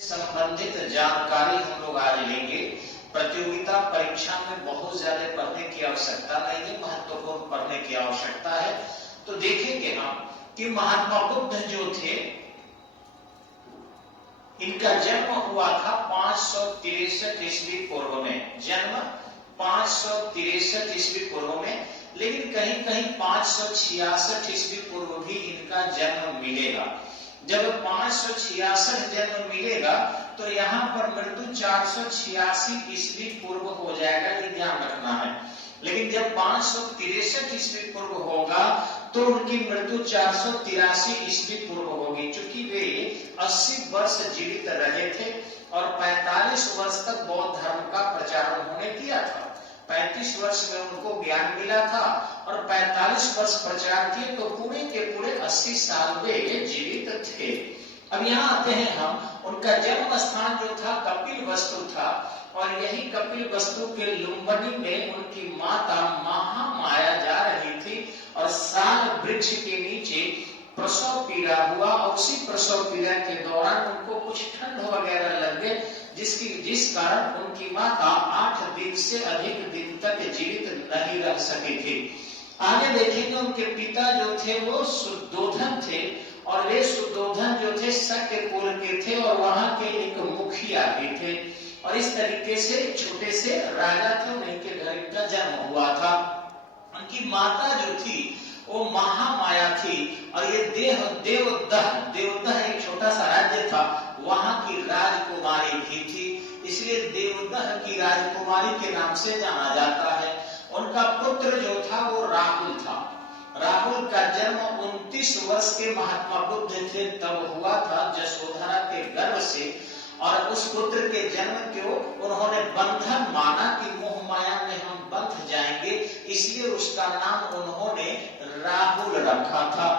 संबंधित जानकारी हम लोग आज लेंगे। प्रतियोगिता परीक्षा में बहुत ज्यादा पढ़ने की आवश्यकता नहीं है, महत्वपूर्ण पढ़ने की आवश्यकता है। तो देखेंगे हम कि महात्मा बुद्ध जो थे, इनका जन्म हुआ था 563 ईस्वी पूर्व में। जन्म 563 ईस्वी पूर्व में, लेकिन कहीं कहीं 566 ईस्वी पूर्व भी इनका जन्म मिलेगा। जब 566 जन्म मिलेगा तो यहाँ पर मृत्यु 486 ईस्वी पूर्व हो जाएगा, ये ध्यान रखना है। लेकिन जब 563 ईस्वी पूर्व होगा तो उनकी मृत्यु 483 ईस्वी पूर्व होगी। चूंकि वे 80 वर्ष जीवित रहे थे और 45 वर्ष तक बौद्ध धर्म का प्रचार उन्होंने किया था। 35 वर्ष में उनको ज्ञान मिला था और 45 वर्ष प्रचार किए, तो पूरे के पूरे 80 साल वे जीवित थे। अब यहाँ आते हैं हम, उनका जन्म स्थान जो था कपिल वस्तु था, और यही कपिल वस्तु के लुम्बिनी में उनकी माता महामाया जा रही थी और साल वृक्ष के नीचे प्रसव पीड़ा हुआ, और उसी प्रसव पीड़ा के दौरान उनको कुछ ठंड वगैरह लग गए, जिस कारण उनकी माता 8 दिन से अधिक दिन तक जीवित नहीं रह सकी थी। आगे देखेंगे उनके पिता जो थे वो शुद्धोधन थे, और वे शुद्धोधन जो थे शक्य कुल के थे और वहां के एक मुखिया भी थे, और इस तरीके से छोटे से राजा थे, उन्हीं के घर का जन्म हुआ था। उनकी माता जो थी वो महामाया थी, और ये देवदह एक छोटा सा राज्य था, वहां की राजकुमारी भी थी, इसलिए देवदह की राजकुमारी के नाम से जाना जाता है। उनका पुत्र जो था वो राहुल था। राहुल का जन्म 29 वर्ष के महात्मा बुद्ध थे तब हुआ था, यशोधरा के गर्भ से, और उस पुत्र के जन्म को उन्होंने बंधन माना कि मोह माया में हम बंध जाएंगे, इसलिए उसका नाम उन्होंने राहुल रखा था।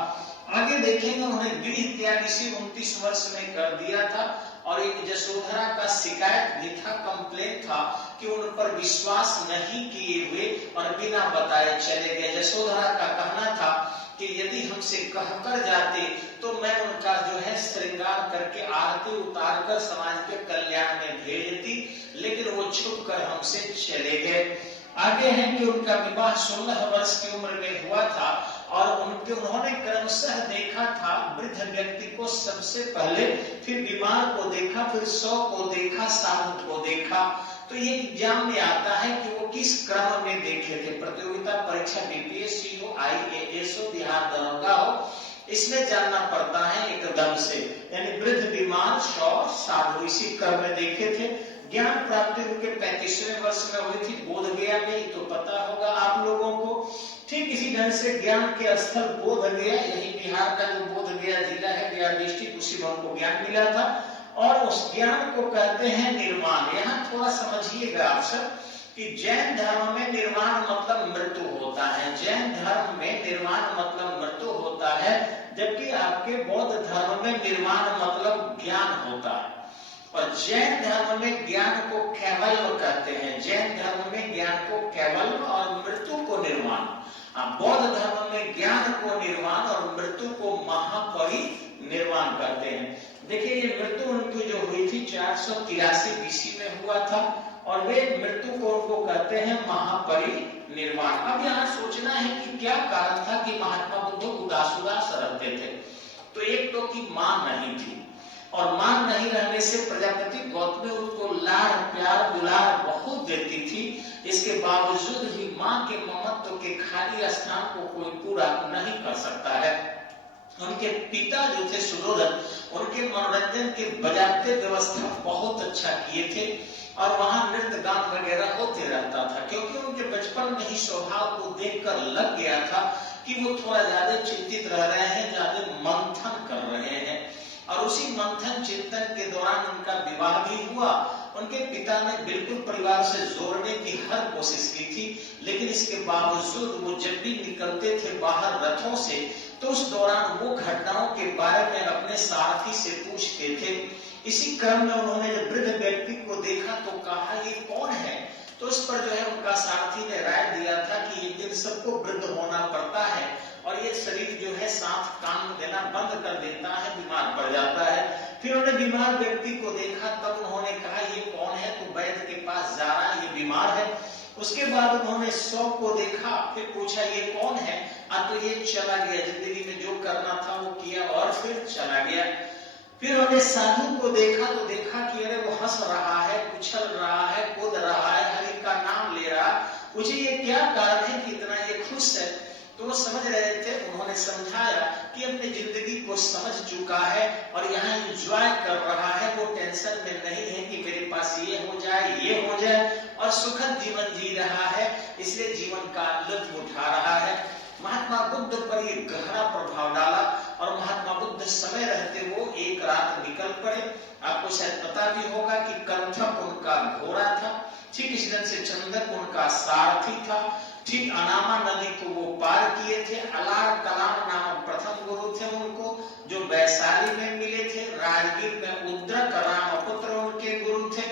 आगे देखेंगे उन्होंने विधि त्याग इसी 29 वर्ष में कर दिया था, और एक यशोधरा का शिकायत भी था, कंप्लेन था कि उन पर विश्वास नहीं किए हुए और बिना बताए चले गए। यशोधरा का कहना था कि यदि हमसे कहकर जाते तो मैं उनका जो है श्रृंगार करके आरती उतार कर समाज के कल्याण में भेज देती, लेकिन वो छुप कर हमसे चले गए। आगे है कि उनका विवाह 16 वर्ष की उम्र में हुआ था, और उन्होंने क्रमशः देखा था वृद्ध व्यक्ति को सबसे पहले, फिर बीमार को देखा, फिर 100 को देखा, साधु को देखा। तो ये एग्जाम में आता है कि वो किस क्रम में देखे थे। प्रतियोगिता परीक्षा बीपीएससी हो, आईएएस हो, बिहार दरोगा हो, इसमें जानना पड़ता है एकदम से, यानी वृद्ध, बीमार, 100, साधु, इसी क्रम में देखे थे। ज्ञान प्राप्ति उनके 35वें वर्ष में हुई थी बोध गया में, तो पता होगा आप लोगों को। ठीक इसी ढंग से ज्ञान के स्थल बोध गया, यही बिहार का जो बोध गया जिला है, बिहार डिस्ट्रिक्ट, उसी में उनको ज्ञान मिला था, और उस ज्ञान को कहते हैं निर्वाण। यहाँ थोड़ा समझिएगा आप सब कि जैन धर्म में निर्वाण मतलब मृत्यु होता है, जैन धर्म में निर्वाण मतलब मृत्यु होता है, जबकि आपके बौद्ध धर्म में निर्वाण मतलब ज्ञान होता है। और जैन धर्म में ज्ञान को कैवल्य कहते हैं, जैन धर्म में ज्ञान को कैवल्य और मृत्यु को निर्वाण। बौद्ध धर्म में ज्ञान को निर्वाण और मृत्यु को महापरिनिर्वाण करते हैं। देखिए ये मृत्यु उनकी जो हुई थी 483 BC में हुआ था, और वे मृत्यु को उनको कहते हैं महापरिनिर्वाण। अब यहाँ सोचना है कि क्या कारण था कि महात्मा बुद्ध उदास उदास रहते थे। तो एक तो की मां नहीं थी, और मां नहीं रहने से प्रजापति गौतमी उनको लाड़ प्यार दुलार बहुत देती थी, इसके बावजूद भी मां के ममत्व के खाली स्थान को कोई पूरा नहीं कर सकता है। उनके पिता जो थे सुधोधन, उनके मनोरंजन के बजाते व्यवस्था बहुत अच्छा किए थे, और वहां नृत्य गान वगैरह होते रहता था, क्योंकि उनके बचपन में ही स्वभाव को देखकर लग गया था कि वो थोड़ा ज्यादा चिंतित रह रहे हैं, ज्यादा मंथन कर रहे हैं। और उसी मंथन चिंतन के दौरान उनका विवाह भी हुआ। उनके पिता ने बिल्कुल परिवार से जोड़ने की हर कोशिश की थी, लेकिन इसके बावजूद वो जब भी निकलते थे बाहर रथों से, तो उस दौरान वो घटनाओं के बारे में अपने सारथी से पूछते थे। इसी क्रम में उन्होंने जब वृद्ध व्यक्ति को देखा तो कहा ये कौन है, तो उस पर जो है उनका सारथी ने राय दिया था कि एक दिन सबको वृद्ध होना पड़ता है, और ये शरीर जो है साथ काम देना बंद कर देता है, बीमार पड़ जाता है। फिर उन्होंने बीमार व्यक्ति को देखा, तब उन्होंने कहा ये कौन है, तो वैद्य के पास जा रहा है, ये बीमार है। उसके बाद उन्होंने 100 को देखा, फिर पूछा ये कौन है, तो ये चला गया, जिंदगी में जो करना था वो किया और फिर चला गया। फिर उन्होंने साधु को देखा, तो देखा कि अरे वो हंस रहा है, उछल रहा है, कूद रहा है, हरि का नाम ले रहा। पूछे ये क्या कारण है कि इतना ये खुश है, तो वो समझ रहे थे। उन्होंने समझाया कि अपनी जिंदगी को समझ चुका है और यहाँ एंजॉय कर रहा है, वो टेंशन में नहीं है कि मेरे पास ये हो जाए, ये हो जाए, और सुखद जीवन जी रहा है, इसलिए जीवन का लुत्फ उठा रहा है। महात्मा बुद्ध पर ये गहरा प्रभाव डाला और महात्मा बुद्ध समय रहते वो एक रात निकल पड़े। आपको शायद पता भी होगा कि कंठक उनका घोड़ा था, ठीक इस ढंग से चंदक उनका सारथी था। ठीक अनामा नदी को वो पार किए थे। अलार कलाम नामक प्रथम गुरु थे उनको, जो वैशाली में मिले थे। राजगीर में उद्रक रामपुत्र उनके गुरु थे,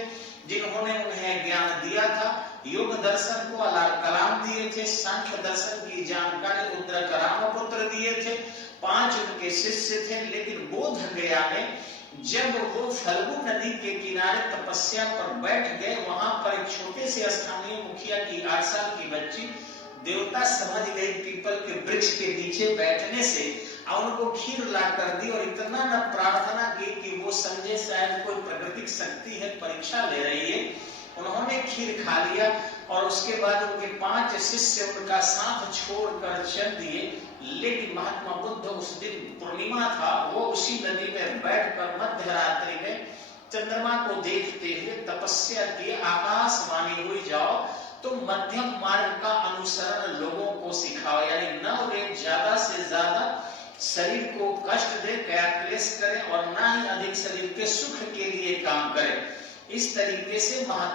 जिन्होंने उन्हें ज्ञान दिया था। योग दर्शन को अलार कलाम दिए थे, सांख्य दर्शन की जानकारी उद्रक रामपुत्र दिए थे। 5 उनके शिष्य थे। लेकिन बोध गया में जब वो फल्गु नदी के किनारे तपस्या पर बैठ गए, वहां पर एक छोटे से स्थानीय मुखिया की 8 साल की बच्ची देवता समझ गई पीपल के वृक्ष के नीचे बैठने से, और उनको खीर ला कर दी और इतना न प्रार्थना की कि वो समझे शायद कोई प्राकृतिक शक्ति है, परीक्षा ले रही है। उन्होंने खीर खा लिया और उसके बाद उनके 5 शिष्य उनका साथ छोड़कर चल दिए। लेकिन महात्मा बुद्ध उस दिन पूर्णिमा था, वो उसी नदी में बैठकर मध्य रात्रि में चंद्रमा को देखते हुए तपस्या किए। आकाशवाणी हुई जाओ तो मध्यम मार्ग का अनुसरण लोगों को सिखाओ, यानी न वे ज्यादा से ज्यादा शरीर को कष्ट दे, क्या क्लेश करे, और ना ही अधिक शरीर के सुख के लिए काम करे। इस तरीके से महात्मा